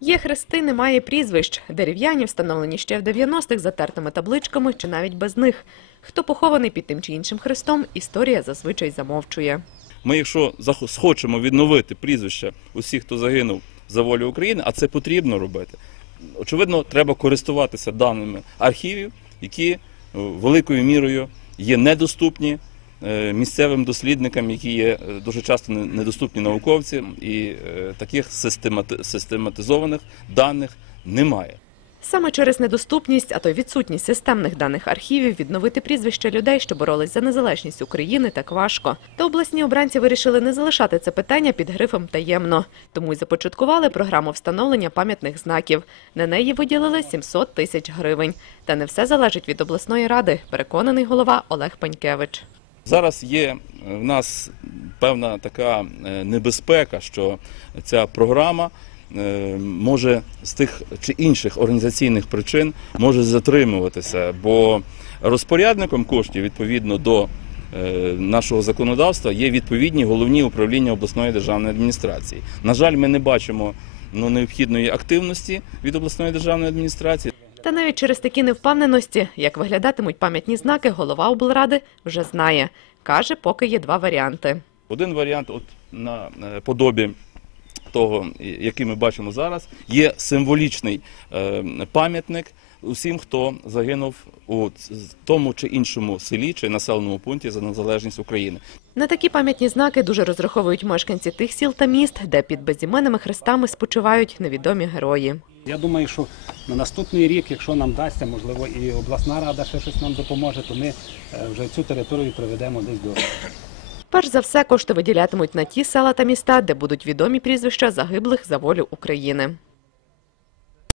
Є хрести, немає прізвищ. Дерев'яні встановлені ще в 90-х затертими табличками чи навіть без них. Хто похований під тим чи іншим хрестом, історія зазвичай замовчує. Ми, якщо схочемо відновити прізвища усіх, хто загинув за волю України, а це потрібно робити, очевидно, треба користуватися даними архівів, які е, великою мірою є недоступні місцевим дослідникам, які є е, дуже часто не- недоступні науковцям, і е, таких систематизованих даних немає. Саме через недоступність, а то й відсутність системних даних архівів, відновити прізвища людей, що боролись за незалежність України, так важко. Та обласні обранці вирішили не залишати це питання під грифом таємно. Тому й започаткували програму встановлення пам'ятних знаків. На неї виділили 700 тисяч гривень. Та не все залежить від обласної ради, переконаний голова Олег Панькевич. Зараз є е, в нас певна така е, небезпека, що ця програма е, може з тих чи інших організаційних причин може затримуватися, бо розпорядником коштів відповідно до нашого законодавства є відповідні головні управління обласної державної адміністрації. На жаль, ми не бачимо ну, необхідної активності від обласної державної адміністрації. Та навіть через такі невпевненості, як виглядатимуть пам'ятні знаки, голова облради вже знає. Каже, поки є два варіанти. Один варіант, от на е, подобі того, який ми бачимо зараз, є символічний е, пам'ятник усім, хто загинув у тому чи іншому селі чи населеному пункті за незалежність України. На такі пам'ятні знаки дуже розраховують мешканці тих сіл та міст, де під безіменними хрестами спочивають невідомі герої. Я думаю, що на наступний рік, якщо нам дасться, можливо, і обласна рада ще щось нам допоможе, то ми е, вже цю територію приведемо десь до Перш за все, кошти виділятимуть на ті села та міста, де будуть відомі прізвища загиблих за волю України.